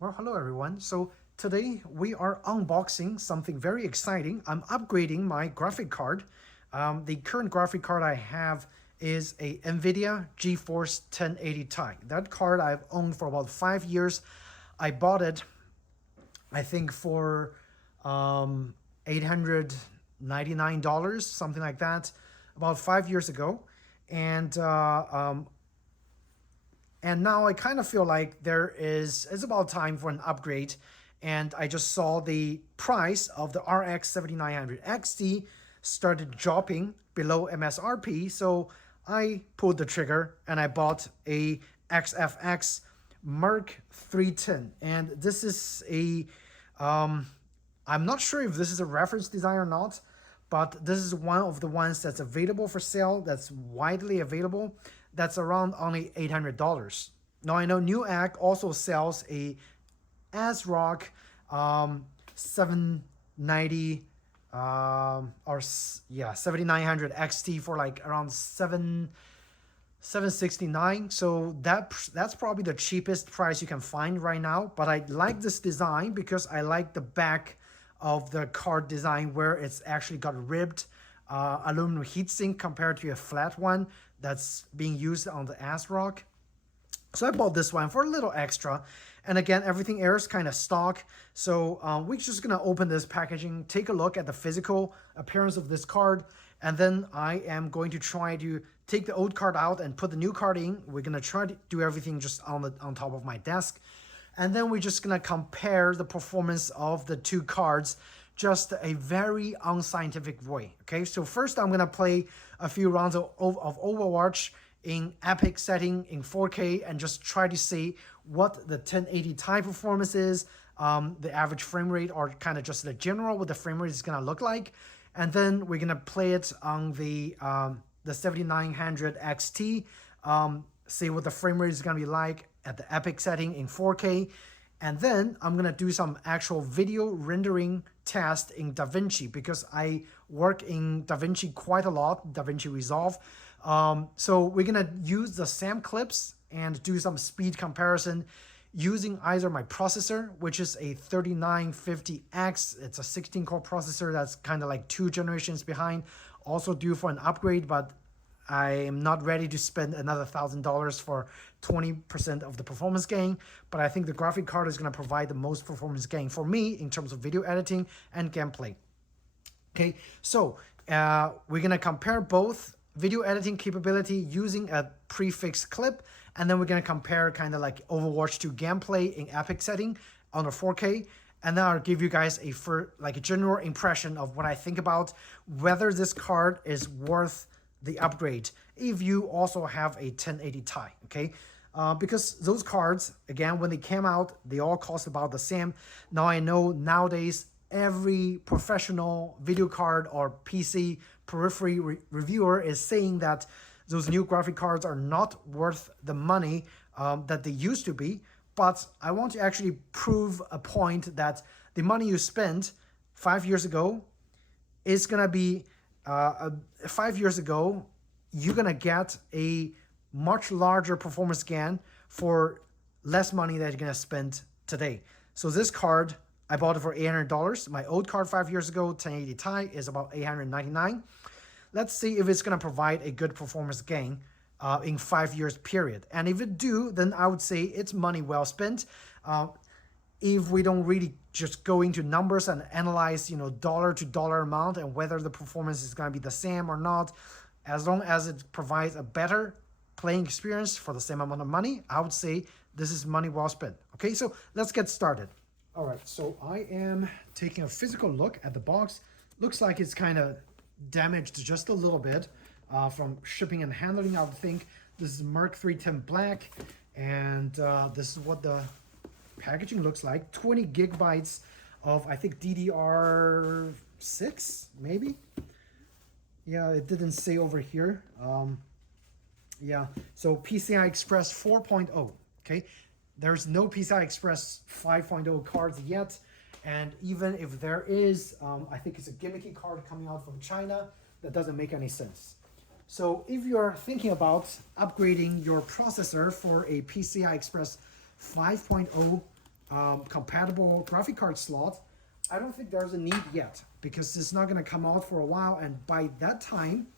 Well, hello everyone. So today we are unboxing something very exciting. I'm upgrading my graphic card. The current graphic card I have is a Nvidia GeForce 1080 Ti. That card I've owned for about 5 years. I bought it, I think, for $899, something like that, about 5 years ago. And and now I kind of feel like it's about time for an upgrade. And I just saw the price of the RX 7900 XT started dropping below MSRP. So I pulled the trigger and I bought a XFX MERC310. And this is I'm not sure if this is a reference design or not, but this is one of the ones that's available for sale, that's widely available. That's around only $800. Now I know Newegg also sells a ASRock 790 or 7900 XT for like around 769. So that's probably the cheapest price you can find right now. But I like this design because I like the back of the card design where it's actually got ribbed aluminum heatsink compared to a flat one that's being used on the ASRock. So I bought this one for a little extra. And again, everything else kind of stock. So we're just gonna open this packaging, take a look at the physical appearance of this card, and then I am going to try to take the old card out and put the new card in. We're gonna try to do everything just on top of my desk. And then we're just gonna compare the performance of the two cards, just a very unscientific way. Okay, so first I'm gonna play a few rounds of Overwatch in epic setting in 4K and just try to see what the 1080 Ti performance is, the average frame rate, or kind of just the general what the frame rate is gonna look like. And then we're gonna play it on the 7900 XT, see what the frame rate is gonna be like at the epic setting in 4K. And then I'm gonna do some actual video rendering test in Davinci because I work in Davinci quite a lot, Davinci Resolve. So we're gonna use the SAM clips and do some speed comparison using either my processor, which is a 3950X. It's a 16-core processor that's kind of like 2 generations behind, also due for an upgrade, but I am not ready to spend another $1,000 for 20% of the performance gain, but I think the graphic card is going to provide the most performance gain for me in terms of video editing and gameplay. Okay, so we're going to compare both video editing capability using a prefixed clip, and then we're going to compare kind of like Overwatch 2 gameplay in epic setting on a 4K. And then I'll give you guys a general impression of what I think about whether this card is worth the upgrade if you also have a 1080 Ti, okay? Because those cards, again, when they came out, they all cost about the same. Now I know nowadays every professional video card or PC periphery reviewer is saying that those new graphic cards are not worth the money that they used to be. But I want to actually prove a point that the money you spent 5 years ago is gonna be 5 years ago, you're gonna get a much larger performance gain for less money that you're gonna spend today. So this card, I bought it for $800. My old card 5 years ago, 1080 Ti, is about $899. Let's see if it's gonna provide a good performance gain in 5 years period. And if it do, then I would say it's money well spent. If we don't really just go into numbers and analyze, dollar to dollar amount and whether the performance is going to be the same or not, as long as it provides a better playing experience for the same amount of money, I would say this is money well spent. Okay, so let's get started. All right, so I am taking a physical look at the box. Looks like it's kind of damaged just a little bit from shipping and handling, I would think. This is MERC310 Black, and this is what the packaging looks like. 20 gigabytes of, I think, DDR6 maybe. Yeah, it didn't say over here. Yeah, so PCI Express 4.0. Okay, there's no PCI Express 5.0 cards yet, and even if there is, I think it's a gimmicky card coming out from China that doesn't make any sense. So if you're thinking about upgrading your processor for a PCI Express 5.0 compatible graphic card slot, I don't think there's a need yet because it's not going to come out for a while, and by that time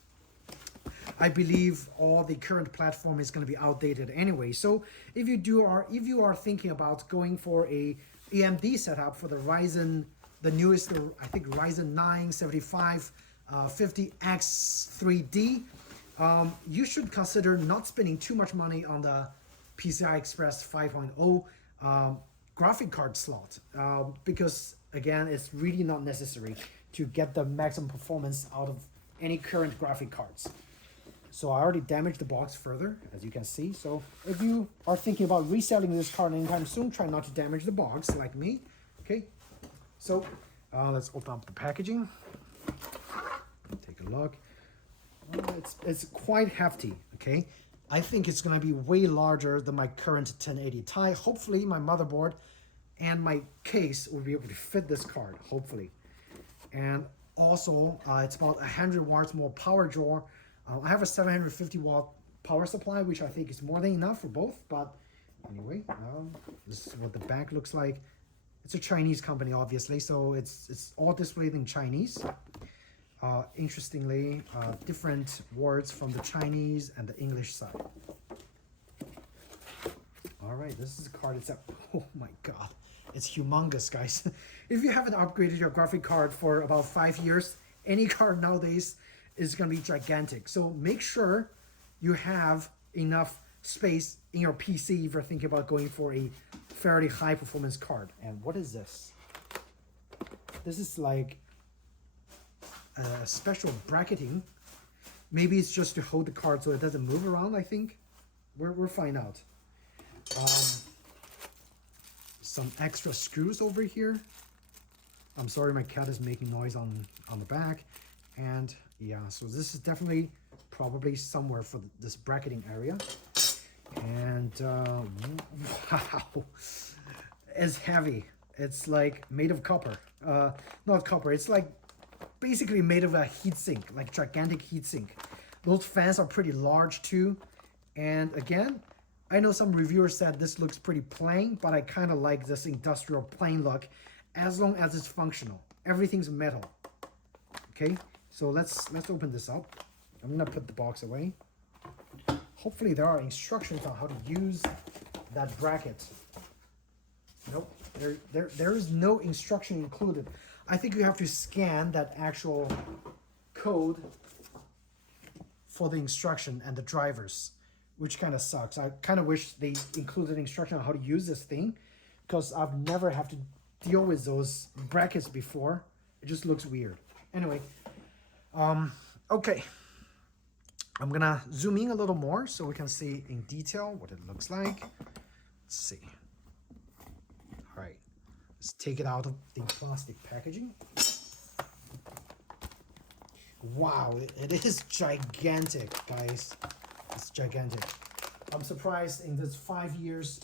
I believe all the current platform is going to be outdated anyway. So if you are thinking about going for a AMD setup for the Ryzen, the newest, I think Ryzen 9 7550X3D, you should consider not spending too much money on the PCI Express 5.0 graphic card slot, because again, it's really not necessary to get the maximum performance out of any current graphic cards. So I already damaged the box further, as you can see. So if you are thinking about reselling this card anytime soon, try not to damage the box like me. Okay, so let's open up the packaging. Take a look. It's quite hefty. Okay, I think it's gonna be way larger than my current 1080 Ti. Hopefully my motherboard and my case will be able to fit this card, hopefully. And also it's about 100 watts more power draw. I have a 750 watt power supply, which I think is more than enough for both. But anyway, this is what the back looks like. It's a Chinese company, obviously, so it's all displayed in Chinese. Interestingly, different words from the Chinese and the English side. All right, this is a card itself. Oh my God, it's humongous, guys. If you haven't upgraded your graphic card for about 5 years, any card nowadays is going to be gigantic. So make sure you have enough space in your PC if you're thinking about going for a fairly high performance card. And what is this? This is like a special bracketing. Maybe it's just to hold the card so it doesn't move around, I think. We'll find out. Some extra screws over here. I'm sorry, my cat is making noise on the back. And yeah, so this is definitely probably somewhere for this bracketing area. And wow, it's heavy. It's like made of copper. Not copper, it's like basically made of a heatsink, like gigantic heatsink. Those fans are pretty large too. And again, I know some reviewers said this looks pretty plain, but I kind of like this industrial plain look as long as it's functional. Everything's metal. Okay, so let's open this up. I'm gonna put the box away. Hopefully there are instructions on how to use that bracket. Nope, there is no instruction included. I think you have to scan that actual code for the instruction and the drivers, which kind of sucks. I kind of wish they included instruction on how to use this thing, because I've never have to deal with those brackets before. It just looks weird. Anyway, okay. I'm gonna zoom in a little more so we can see in detail what it looks like. Let's see. All right, let's take it out of the plastic packaging. Wow, it is gigantic, guys. It's gigantic. I'm surprised in this 5 years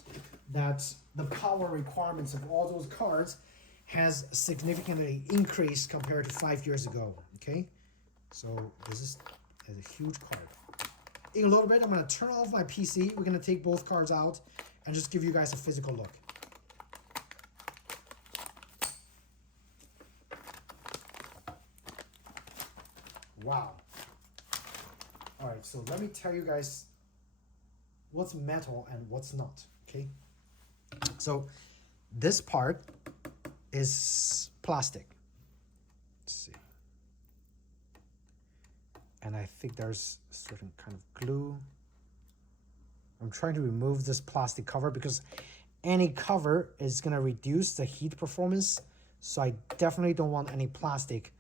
that the power requirements of all those cards has significantly increased compared to 5 years ago. Okay, so this is a huge card. In a little bit, I'm going to turn off my PC. We're going to take both cards out and just give you guys a physical look. Wow. All right, so let me tell you guys what's metal and what's not, okay? So this part is plastic. Let's see. And I think there's a certain kind of glue. I'm trying to remove this plastic cover because any cover is gonna reduce the heat performance. So I definitely don't want any plastic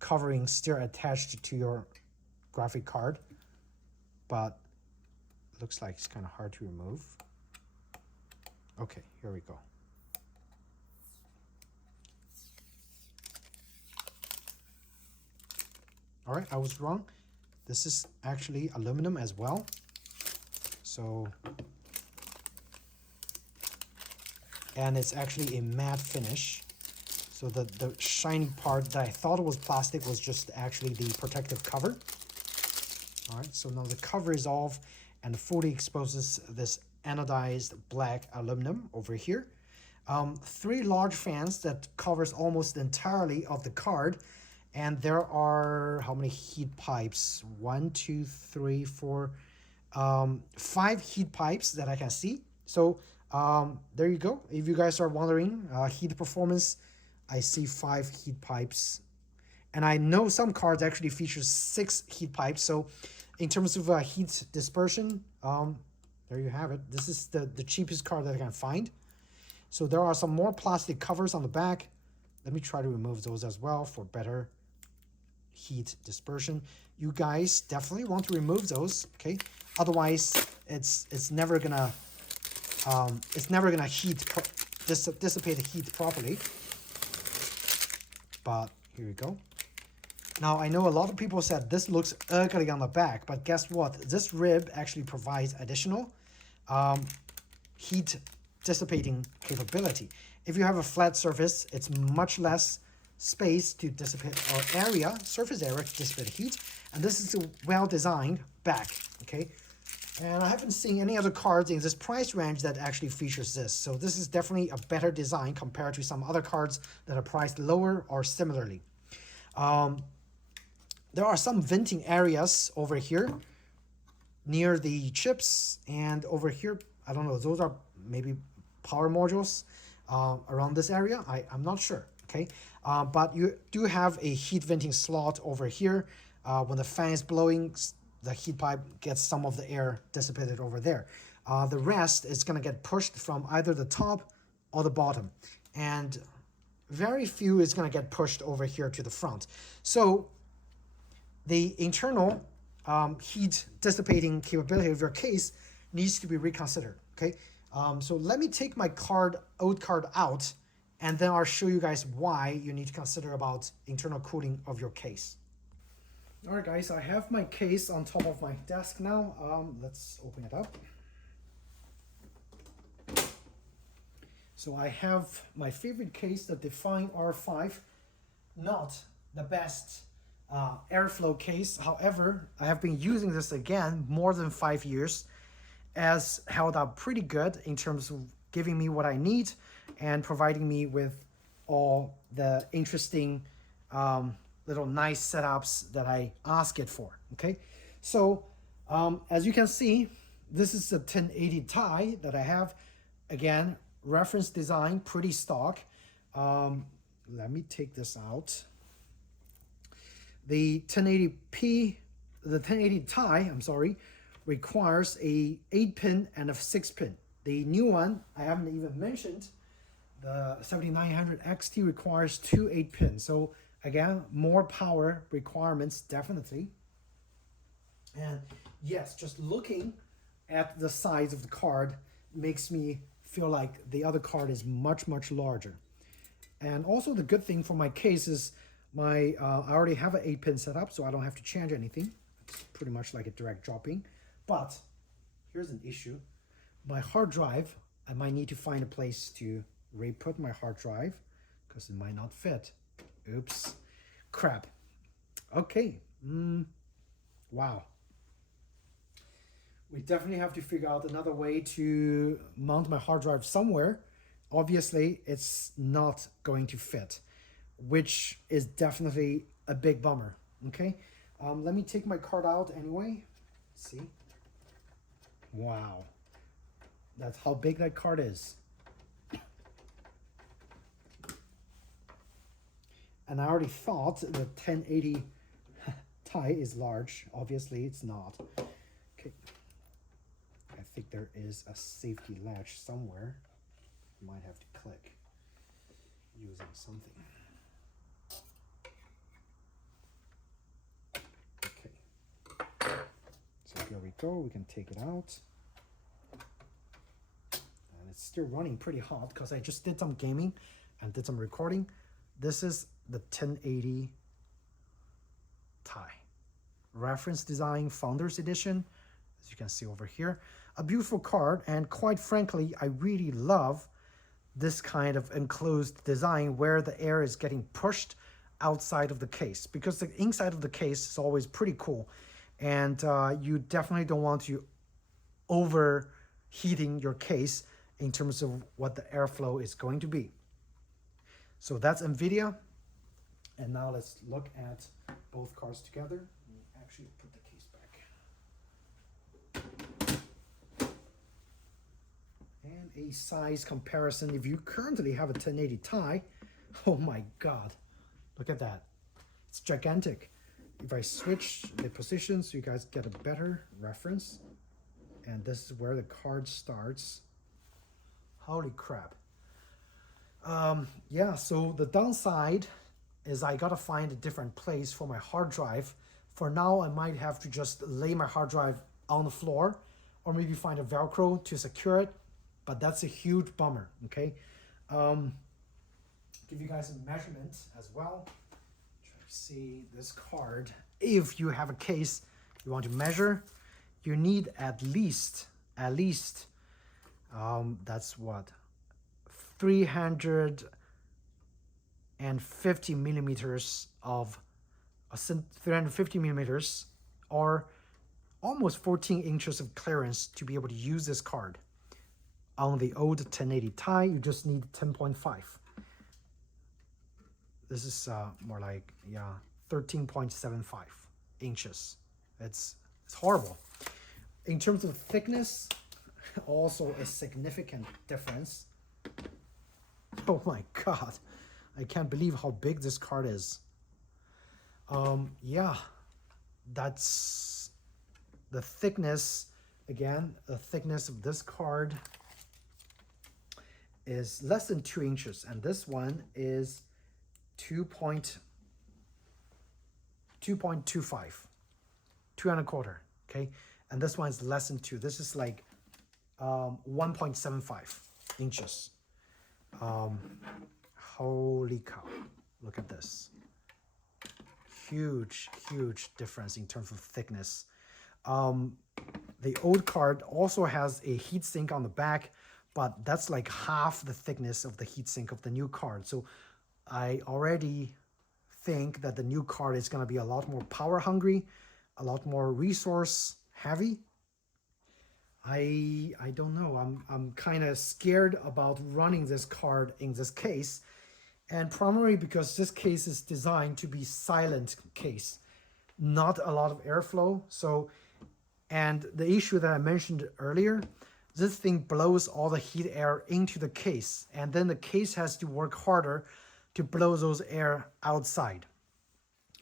covering still attached to your graphic card. But it looks like it's kind of hard to remove. Okay, here we go. All right, I was wrong. This is actually aluminum as well. So, and it's actually a matte finish. So the shiny part that I thought was plastic was just actually the protective cover. All right, so now the cover is off and fully exposes this anodized black aluminum over here. Three large fans that covers almost entirely of the card. And there are, how many heat pipes? 1, 2, 3, 4, 5 heat pipes that I can see. So there you go. If you guys are wondering, heat performance, I see 5 heat pipes. And I know some cards actually feature 6 heat pipes. So in terms of heat dispersion, there you have it. This is the cheapest card that I can find. So there are some more plastic covers on the back. Let me try to remove those as well for better heat dispersion. You guys definitely want to remove those, okay? Otherwise, it's never gonna dissipate the heat properly. But here we go. Now I know a lot of people said this looks ugly on the back, but guess what? This rib actually provides additional heat dissipating capability. If you have a flat surface, it's much less space to dissipate, or surface area to dissipate heat. And this is a well-designed back, okay? And I haven't seen any other cards in this price range that actually features this. So this is definitely a better design compared to some other cards that are priced lower or similarly. There are some venting areas over here near the chips, and over here, I don't know, those are maybe power modules around this area. I'm not sure, okay? But you do have a heat venting slot over here. When the fan is blowing, the heat pipe gets some of the air dissipated over there. The rest is gonna get pushed from either the top or the bottom. And very few is gonna get pushed over here to the front. So the internal heat dissipating capability of your case needs to be reconsidered, okay? So let me take my old card out, and then I'll show you guys why you need to consider about internal cooling of your case. All right, guys, I have my case on top of my desk now. Let's open it up. So I have my favorite case, the Define R5, not the best airflow case. However, I have been using this again more than 5 years, as held up pretty good in terms of giving me what I need and providing me with all the interesting little nice setups that I ask it for, okay? So as you can see, this is a 1080 Ti that I have. Again, reference design, pretty stock. Let me take this out. The 1080 Ti, I'm sorry, requires a 8-pin and a 6-pin. The new one, I haven't even mentioned, the 7900 XT requires 2 8-pins. So again, more power requirements, definitely. And yes, just looking at the size of the card makes me feel like the other card is much, much larger. And also the good thing for my case is I already have an 8-pin setup, so I don't have to change anything. It's pretty much like a direct dropping. But here's an issue. My hard drive, I might need to find a place to re-put my hard drive because it might not fit. Oops. Crap. Okay. Wow. We definitely have to figure out another way to mount my hard drive somewhere. Obviously, it's not going to fit, which is definitely a big bummer. Okay. Let me take my card out anyway. Let's see. Wow. That's how big that card is. And I already thought the 1080 Ti is large. Obviously, it's not. Okay. I think there is a safety latch somewhere. Might have to click using something. Okay. So here we go. We can take it out. And it's still running pretty hot because I just did some gaming and did some recording. This is the 1080 Ti. Reference Design Founders Edition, as you can see over here. A beautiful card, and quite frankly, I really love this kind of enclosed design where the air is getting pushed outside of the case, because the inside of the case is always pretty cool, and you definitely don't want to overheating your case in terms of what the airflow is going to be. So that's Nvidia. And now let's look at both cards together. Let me actually put the case back. And a size comparison. If you currently have a 1080 Ti, oh my God, look at that. It's gigantic. If I switch the positions, you guys get a better reference. And this is where the card starts. Holy crap. Yeah, so the downside is I gotta find a different place for my hard drive. For now, I might have to just lay my hard drive on the floor or maybe find a Velcro to secure it, but that's a huge bummer, okay? Give you guys a measurement as well. Try to see this card. If you have a case you want to measure, you need at least, that's what, 350 millimeters of 350 millimeters or almost 14 inches of clearance to be able to use this card. On the old 1080 Ti, you just need 10.5. This is more like, yeah, 13.75 inches. It's horrible. In terms of thickness, also a significant difference. Oh my God, I can't believe how big this card is. Yeah, that's the thickness. Again, the thickness of this card is less than 2 inches, and this one is 2.25, 2.25, okay? And this one is less than 2. This is like 1.75 inches. Holy cow, look at this. Huge difference in terms of thickness. The old card also has a heatsink on the back, but that's like half the thickness of the heatsink of the new card. So I already think that the new card is going to be a lot more power hungry, a lot more resource heavy. I don't know. I'm kind of scared about running this card in this case, and primarily because this case is designed to be silent case, not a lot of airflow. So, and the issue that I mentioned earlier, this thing blows all the heat air into the case, and then the case has to work harder to blow those air outside.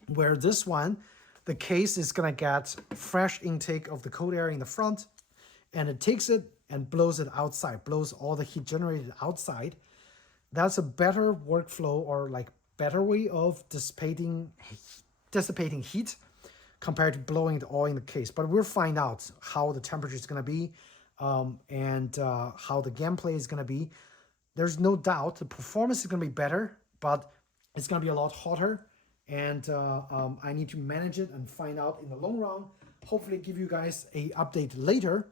Where this one, the case is gonna get fresh intake of the cold air in the front, and it takes it and blows it outside, blows all the heat generated outside. That's a better workflow, or like better way of dissipating heat compared to blowing it all in the case. But we'll find out how the temperature is going to be and how the gameplay is going to be. There's no doubt the performance is going to be better, but it's going to be a lot hotter, and I need to manage it and find out in the long run. Hopefully give you guys a update later.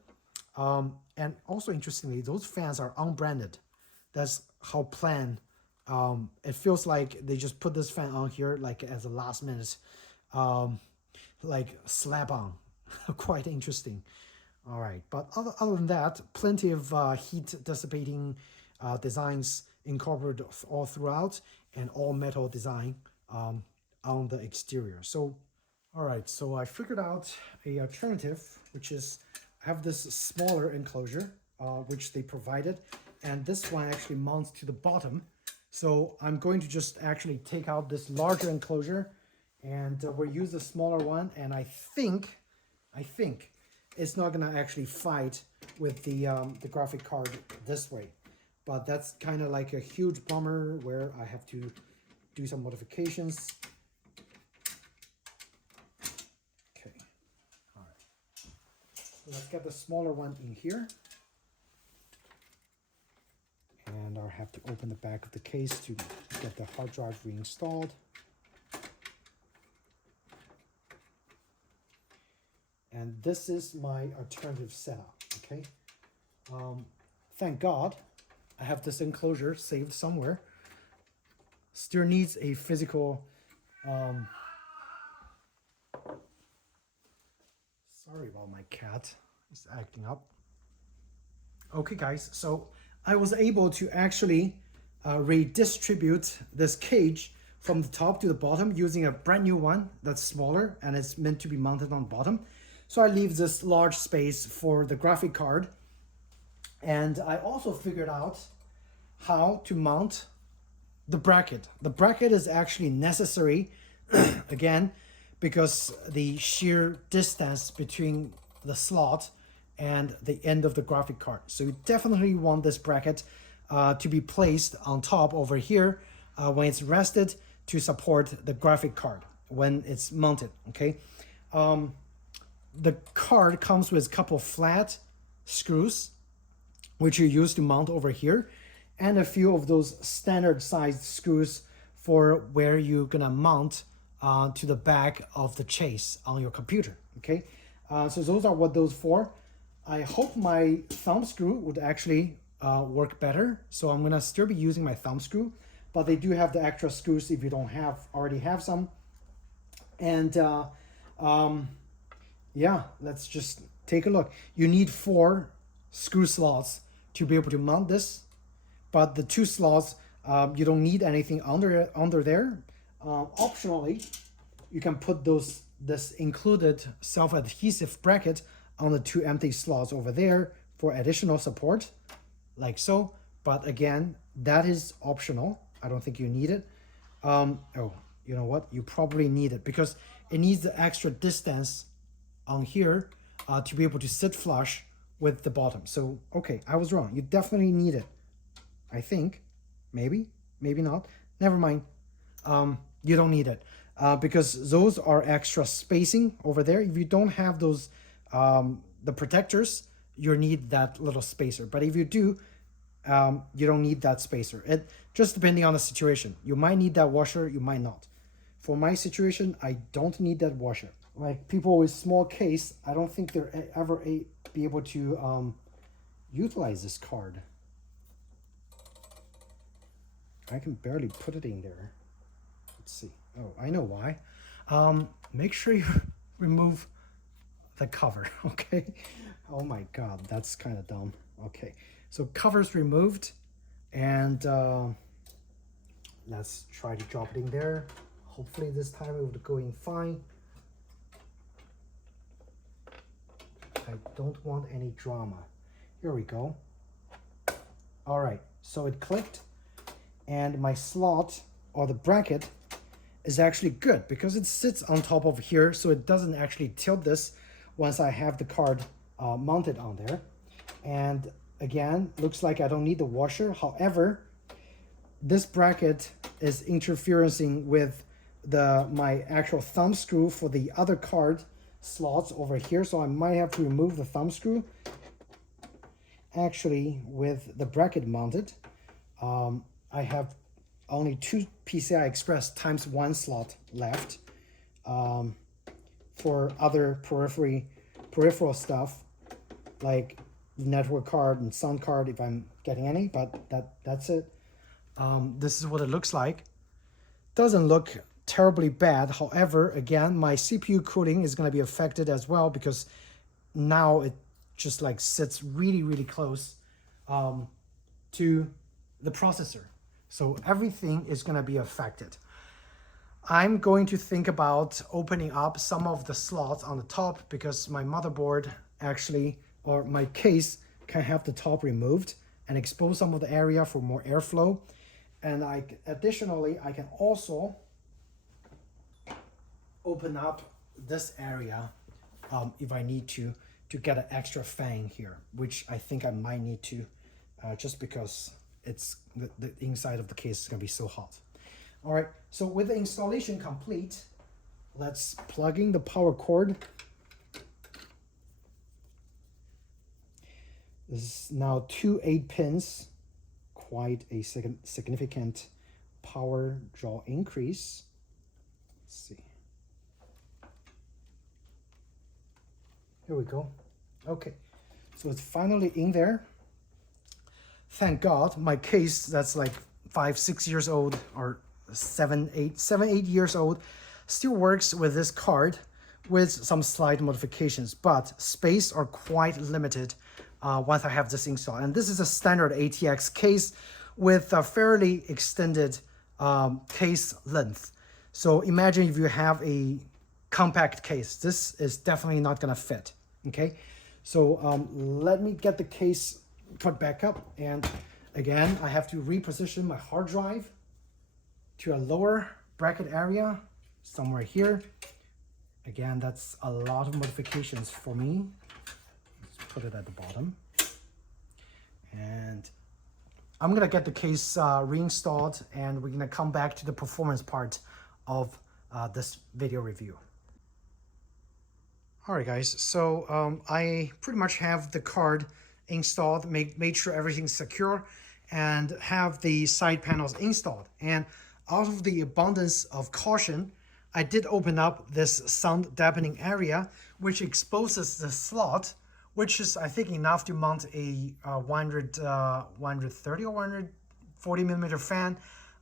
And also interestingly, those fans are unbranded. That's how planned. It feels like they just put this fan on here like as a last minute, like slap on. Quite interesting. All right, but other than that, plenty of heat dissipating designs incorporated all throughout, and all metal design on the exterior. So, all right, so I figured out a alternative, which is I have this smaller enclosure, which they provided, and this one actually mounts to the bottom. So I'm going to just actually take out this larger enclosure, and we'll use the smaller one. And I think it's not gonna actually fight with the graphic card this way, but that's kind of like a huge bummer where I have to do some modifications. Okay, all right. So let's get the smaller one in here. And I'll have to open the back of the case to get the hard drive reinstalled. And this is my alternative setup, okay? Thank God I have this enclosure saved somewhere. Still needs a physical, sorry about my cat, it's acting up. Okay guys, so I was able to actually redistribute this cage from the top to the bottom using a brand new one that's smaller and it's meant to be mounted on the bottom. So I leave this large space for the graphic card. And I also figured out how to mount the bracket. The bracket is actually necessary, again, because the sheer distance between the slot and the end of the graphic card. So you definitely want this bracket to be placed on top over here when it's rested to support the graphic card when it's mounted, okay? The card comes with a couple flat screws, which you use to mount over here, and a few of those standard sized screws for where you're gonna mount to the back of the chase on your computer, okay? So those are what those for. I hope my thumb screw would actually work better. So I'm gonna still be using my thumb screw, but they do have the extra screws if you don't already have some. And yeah, let's just take a look. You need 4 screw slots to be able to mount this, but the 2 slots, you don't need anything under there. Optionally, you can put this included self-adhesive bracket on the 2 empty slots over there for additional support, like so. But again, that is optional. I don't think you need it. Oh, you know what? You probably need it because it needs the extra distance on here to be able to sit flush with the bottom. So, okay, I was wrong. You definitely need it. I think, maybe not. Never mind. You don't need it because those are extra spacing over there. If you don't have those, the protectors, you need that little spacer. But if you do, you don't need that spacer. It just depending on the situation. You might need that washer, you might not. For my situation, I don't need that washer. Like people with small case, I don't think they're ever be able to utilize this card. I can barely put it in there. Let's see. Oh, I know why. Make sure you remove the cover, okay? Oh my God, that's kind of dumb. Okay, so cover's removed, and let's try to drop it in there. Hopefully this time it will go in fine. I don't want any drama. Here we go. All right, so it clicked, and my slot or the bracket is actually good because it sits on top of here, so it doesn't actually tilt this once I have the card mounted on there. And again, looks like I don't need the washer. However, this bracket is interfering with my actual thumb screw for the other card slots over here, so I might have to remove the thumb screw. Actually, with the bracket mounted, I have only 2 PCI Express ×1 slot left for other peripheral stuff like network card and sound card if I'm getting any, but that's it. This is what it looks like. Doesn't look terribly bad. However, again, my CPU cooling is going to be affected as well because now it just like sits really close to the processor. So everything is going to be affected. I'm going to think about opening up some of the slots on the top because my motherboard actually, or my case, can have the top removed and expose some of the area for more airflow. And additionally, I can also open up this area if I need to get an extra fan here, which I think I might need to just because it's the inside of the case is going to be so hot. All right, so with the installation complete, let's plug in the power cord. This is now 2 8-pins, quite a significant power draw increase. Let's see. Here we go. Okay, so it's finally in there. Thank God, my case that's like 5-6 years old or 7-8 years old still works with this card with some slight modifications, but space are quite limited once I have this installed. And this is a standard ATX case with a fairly extended case length. So imagine if you have a compact case, this is definitely not gonna fit, okay? So let me get the case put back up. And again, I have to reposition my hard drive to a lower bracket area, somewhere here. Again, that's a lot of modifications for me. Let's put it at the bottom. And I'm gonna get the case reinstalled, and we're gonna come back to the performance part of this video review. All right, guys, so I pretty much have the card installed, made sure everything's secure, and have the side panels installed. And out of the abundance of caution, I did open up this sound dampening area, which exposes the slot, which is, I think, enough to mount a 130 or 140 millimeter fan.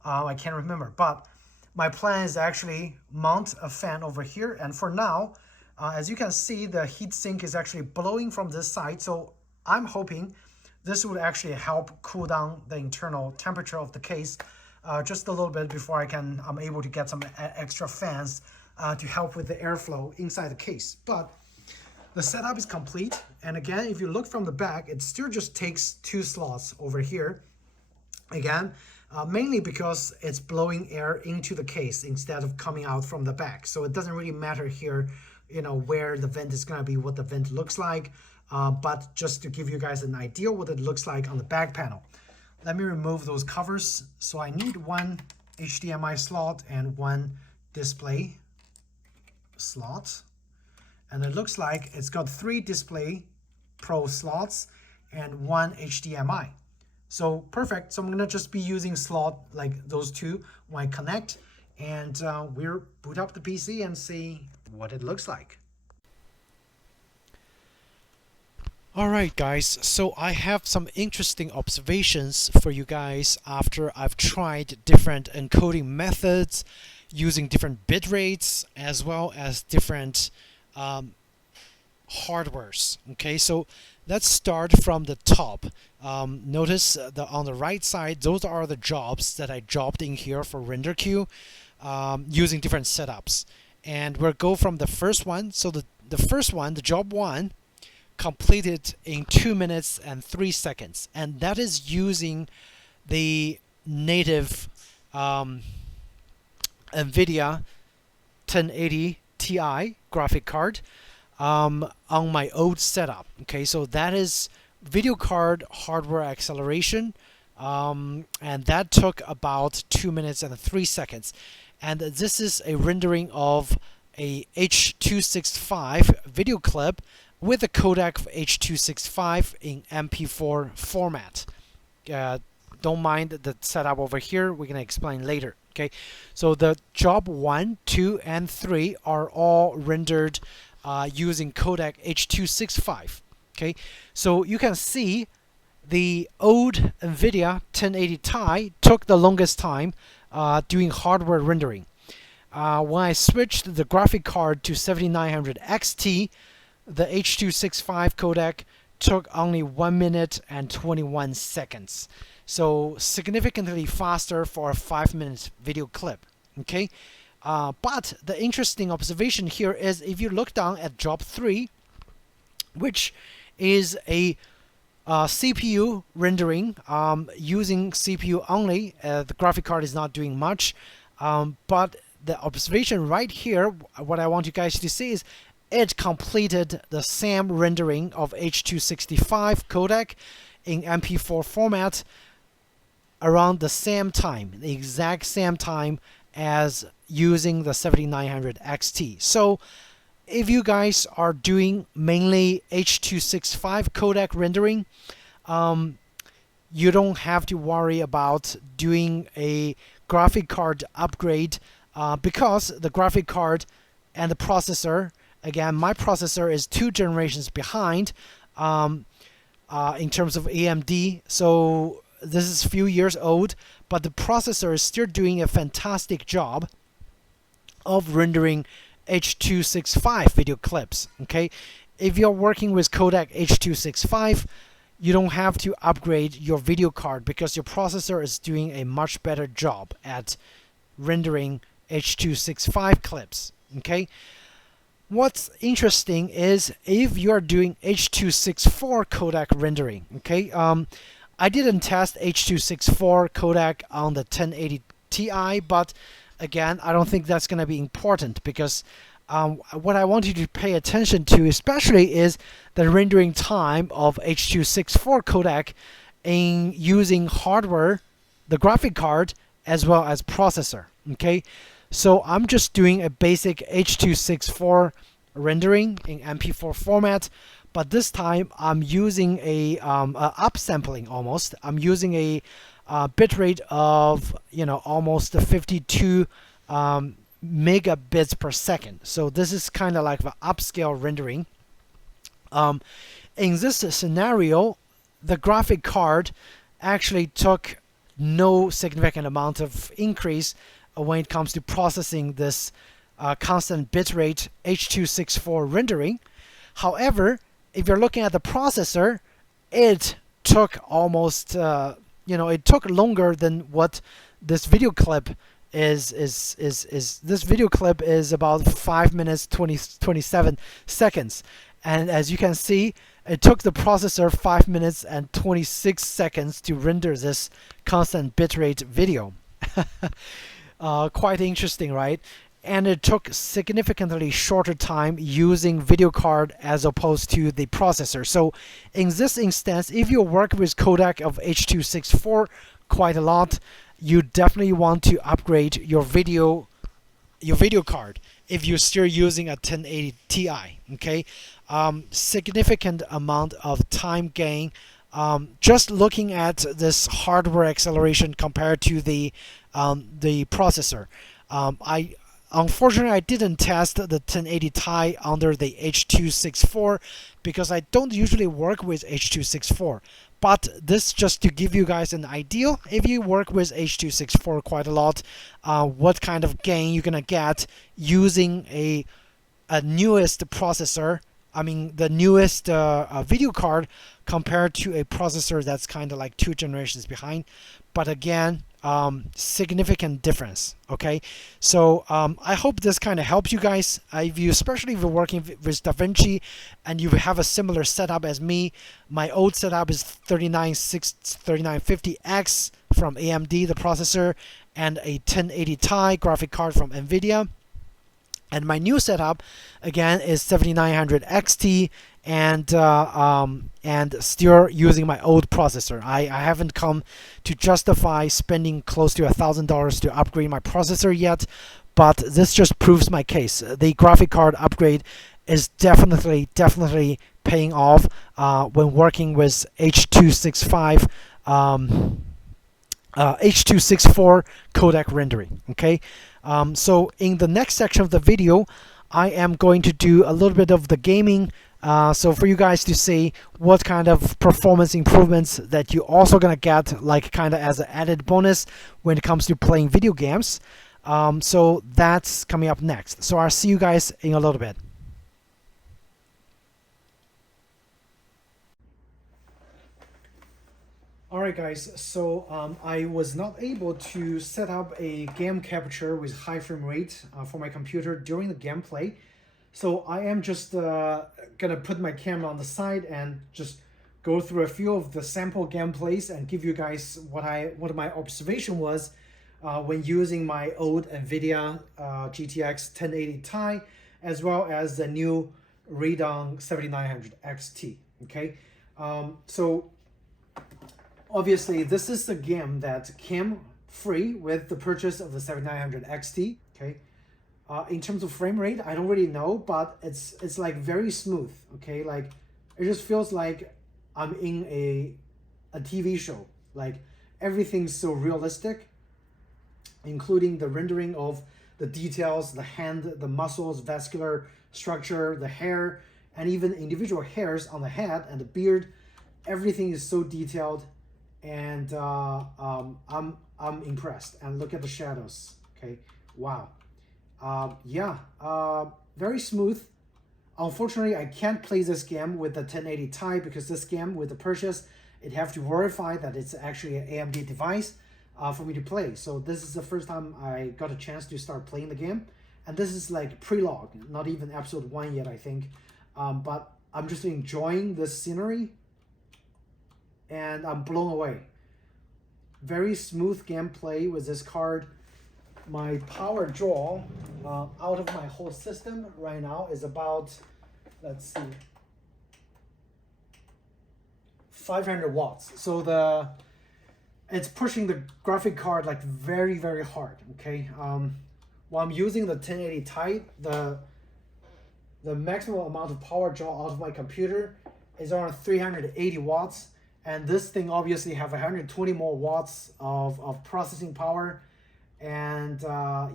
I can't remember, but my plan is actually mount a fan over here. And for now, as you can see, the heatsink is actually blowing from this side. So I'm hoping this would actually help cool down the internal temperature of the case just a little bit before I'm able to get some extra fans to help with the airflow inside the case. But the setup is complete. And again, if you look from the back, it still just takes 2 slots over here. Again, mainly because it's blowing air into the case instead of coming out from the back. So it doesn't really matter here, you know, where the vent is gonna be, what the vent looks like. But just to give you guys an idea what it looks like on the back panel. Let me remove those covers. So I need 1 HDMI slot and 1 display slot. And it looks like it's got 3 Display Pro slots and 1 HDMI. So perfect. So I'm gonna just be using slot like those 2 when I connect, and we'll boot up the PC and see what it looks like. Alright guys, so I have some interesting observations for you guys after I've tried different encoding methods using different bit rates as well as different hardwares. Okay, so let's start from the top. Notice on the right side, those are the jobs that I jobbed in here for render queue using different setups. And we'll go from the first one. So the first one, the job 1, completed in 2 minutes and 3 seconds, and that is using the native Nvidia 1080 Ti graphic card on my old setup. Okay, so that is video card hardware acceleration, and that took about 2 minutes and 3 seconds. And this is a rendering of a H.265 video clip with a codec of H.265 in MP4 format. Don't mind the setup over here. We're going to explain later. Okay, so the job 1, 2, and 3 are all rendered using codec H.265. Okay, so you can see the old Nvidia 1080 Ti took the longest time doing hardware rendering. When I switched the graphic card to 7900 XT, the H.265 codec took only 1 minute and 21 seconds. So significantly faster for a 5-minute video clip. Okay, but the interesting observation here is if you look down at job 3, which is a CPU rendering using CPU only. The graphic card is not doing much, but the observation right here, what I want you guys to see is it completed the same rendering of H.265 codec in MP4 format around the same time, the exact same time as using the 7900 XT. So if you guys are doing mainly H.265 codec rendering, you don't have to worry about doing a graphic card upgrade because the graphic card and the processor, again, my processor is 2 generations behind in terms of AMD, so this is a few years old, but the processor is still doing a fantastic job of rendering H.265 video clips. Okay, if you're working with codec H.265, you don't have to upgrade your video card because your processor is doing a much better job at rendering H.265 clips. Okay. What's interesting is if you're doing H.264 codec rendering. Okay. I didn't test H.264 codec on the 1080 Ti, but again, I don't think that's going to be important because what I want you to pay attention to especially is the rendering time of H.264 codec in using hardware, the graphic card, as well as processor. Okay, so I'm just doing a basic H.264 rendering in MP4 format, but this time I'm using a upsampling almost. I'm using a bitrate of almost 52 megabits per second. So this is kind of like the upscale rendering. In this scenario, the graphic card actually took no significant amount of increase when it comes to processing this constant bitrate H.264 rendering. However, if you're looking at the processor, it took almost it took longer than what this video clip is. This video clip is about 5 minutes 27 seconds, and as you can see, it took the processor 5 minutes and 26 seconds to render this constant bitrate video. Quite interesting, right? And it took significantly shorter time using video card as opposed to the processor. So in this instance, if you work with codec of H.264 quite a lot, you definitely want to upgrade your video card if you're still using a 1080 Ti. Okay, significant amount of time gain. Just looking at this hardware acceleration compared to the processor. Unfortunately, I didn't test the 1080 Ti under the H.264 because I don't usually work with H.264. But this just to give you guys an idea, if you work with H.264 quite a lot, what kind of gain you're gonna get using a newest processor. I mean, the newest video card compared to a processor that's kind of like 2 generations behind. But again, significant difference. Okay, so I hope this kind of helps you guys. Especially if you're working with Davinci and you have a similar setup as me. My old setup is 3950X from AMD, the processor, and a 1080 Ti graphic card from Nvidia. And my new setup, again, is 7900 XT and still using my old processor. I haven't come to justify spending close to $1,000 to upgrade my processor yet, but this just proves my case. The graphic card upgrade is definitely paying off when working with H.265 H.264 codec rendering. Okay, so in the next section of the video, I am going to do a little bit of the gaming. So for you guys to see what kind of performance improvements that you're also gonna get, like kind of as an added bonus when it comes to playing video games. So that's coming up next. So I'll see you guys in a little bit. Alright guys, so I was not able to set up a game capture with high frame rate for my computer during the gameplay. So I am just gonna put my camera on the side and just go through a few of the sample gameplays and give you guys what my observation was when using my old Nvidia GTX 1080 Ti as well as the new Radeon 7900 XT. Okay, so obviously this is the game that came free with the purchase of the 7900 XT. Okay. In terms of frame rate, I don't really know, but it's like very smooth. Okay, like it just feels like I'm in a TV show. Like everything's so realistic, including the rendering of the details, the hand, the muscles, vascular structure, the hair, and even individual hairs on the head and the beard. Everything is so detailed, and I'm impressed. And look at the shadows. Okay, wow. Yeah, very smooth. Unfortunately, I can't play this game with the 1080 Ti because this game with the purchase, it have to verify that it's actually an AMD device for me to play. So this is the first time I got a chance to start playing the game. And this is like pre-log, not even episode 1 yet, I think. But I'm just enjoying this scenery and I'm blown away. Very smooth gameplay with this card. My power draw out of my whole system right now is about, let's see, 500 watts. So it's pushing the graphic card like very, very hard, okay? While I'm using the 1080 Ti, the maximum amount of power draw out of my computer is around 380 watts. And this thing obviously have 120 more watts of processing power. And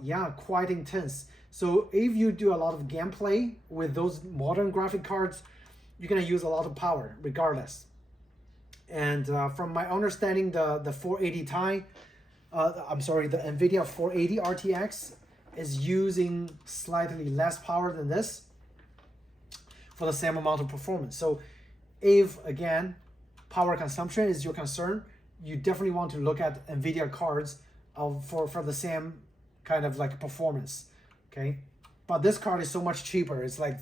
yeah, quite intense. So if you do a lot of gameplay with those modern graphic cards, you're gonna use a lot of power regardless. And from my understanding, the 480 Ti, I'm sorry, the Nvidia 480 RTX is using slightly less power than this for the same amount of performance. So if, again, power consumption is your concern, you definitely want to look at Nvidia cards for the same kind of like performance, okay? But this card is so much cheaper. It's like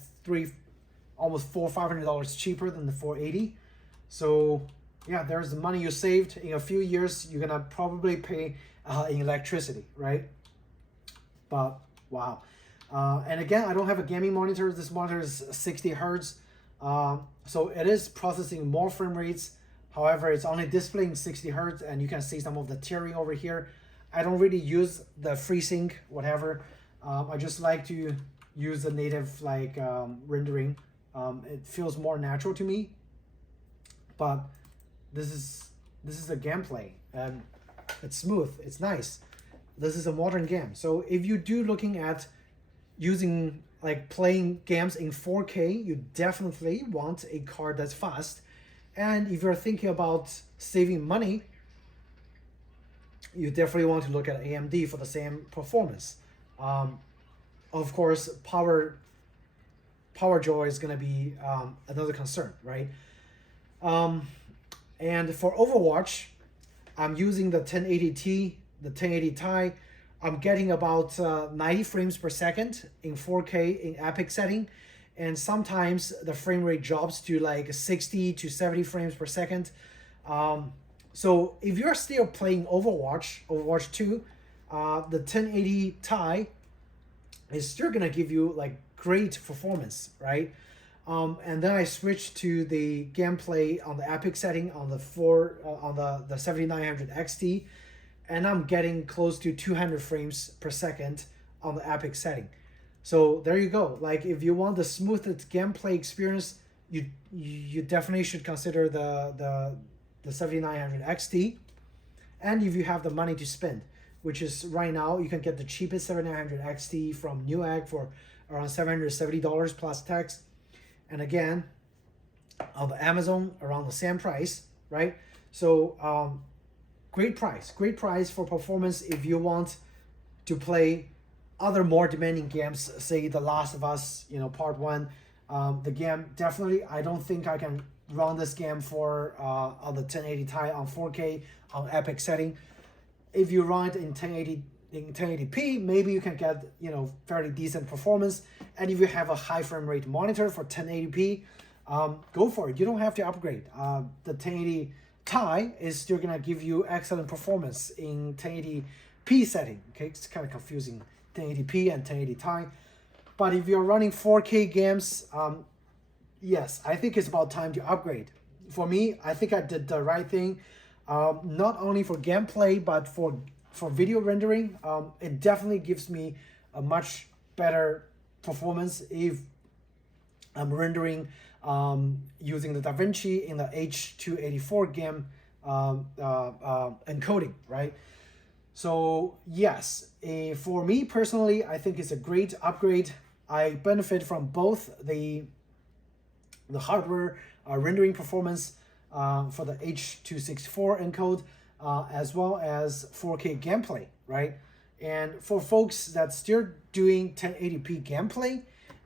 almost $500 cheaper than the 480. So yeah, there's the money you saved. In a few years, you're gonna probably pay in electricity, right? But wow. And again, I don't have a gaming monitor. This monitor is 60 Hertz. So it is processing more frame rates. However, it's only displaying 60 Hertz and you can see some of the tearing over here. I don't really use the FreeSync, whatever. I just like to use the native like rendering. It feels more natural to me. But this is the gameplay and it's smooth, it's nice. This is a modern game. So if you do looking at using like playing games in 4K, you definitely want a card that's fast. And if you're thinking about saving money, you definitely want to look at AMD for the same performance. Of course, power draw is going to be another concern, right? And for Overwatch, I'm using the 1080T, the 1080 Ti. I'm getting about 90 frames per second in 4K in epic setting. And sometimes the frame rate drops to like 60 to 70 frames per second. So if you're still playing Overwatch 2, the 1080 Ti is still gonna give you like great performance, right? And then I switched to the gameplay on the epic setting on the 7900 XT, and I'm getting close to 200 frames per second on the epic setting. So there you go. Like if you want the smoothest gameplay experience, you definitely should consider the 7900 XT. And if you have the money to spend, which is right now, you can get the cheapest 7900 XT from Newegg for around $770 plus tax. And again, on the Amazon around the same price, right? So great price for performance if you want to play other more demanding games, say The Last of Us, part 1. The game, definitely, I don't think I can run this game for on the 1080 Ti on 4K on epic setting. If you run it in 1080p, maybe you can get fairly decent performance. And if you have a high frame rate monitor for 1080p, go for it. You don't have to upgrade. The 1080 Ti is still gonna give you excellent performance in 1080p setting. Okay, it's kind of confusing, 1080p and 1080 Ti. But if you're running 4K games, yes, I think it's about time to upgrade. For me, I think I did the right thing. Not only for gameplay, but for video rendering. It definitely gives me a much better performance if I'm rendering using the Davinci in the H284 game encoding, right? So yes, for me personally, I think it's a great upgrade. I benefit from both the hardware rendering performance for the H264 encode as well as 4K gameplay, right? And for folks that's still doing 1080p gameplay,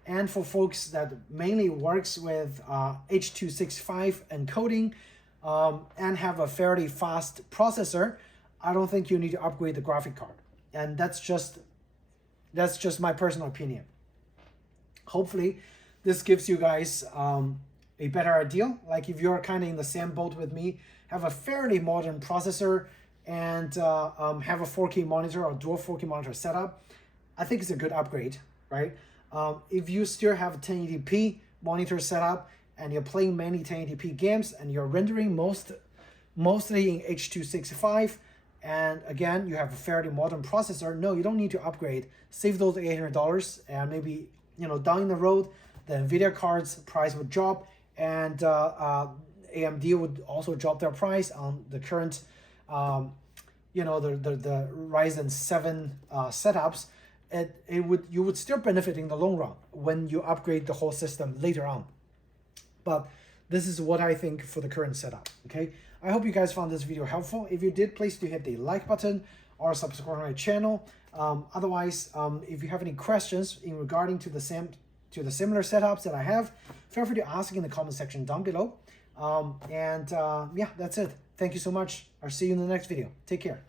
and for folks that mainly works with H.265 encoding and have a fairly fast processor, I don't think you need to upgrade the graphic card. And that's just my personal opinion. Hopefully this gives you guys a better idea. Like if you're kind of in the same boat with me, have a fairly modern processor and have a 4K monitor or dual 4K monitor setup, I think it's a good upgrade, right? If you still have a 1080p monitor setup and you're playing many 1080p games and you're rendering mostly in H.265, and again, you have a fairly modern processor, no, you don't need to upgrade. Save those $800 and maybe, you know, down the road, the Nvidia cards price would drop and AMD would also drop their price on the current, you know, the Ryzen 7 setups. You would still benefit in the long run when you upgrade the whole system later on. But this is what I think for the current setup, okay? I hope you guys found this video helpful. If you did, please do hit the like button or subscribe to my channel. Otherwise, if you have any questions in regarding to the similar setups that I have, feel free to ask in the comment section down below. Yeah, that's it. Thank you so much. I'll see you in the next video. Take care.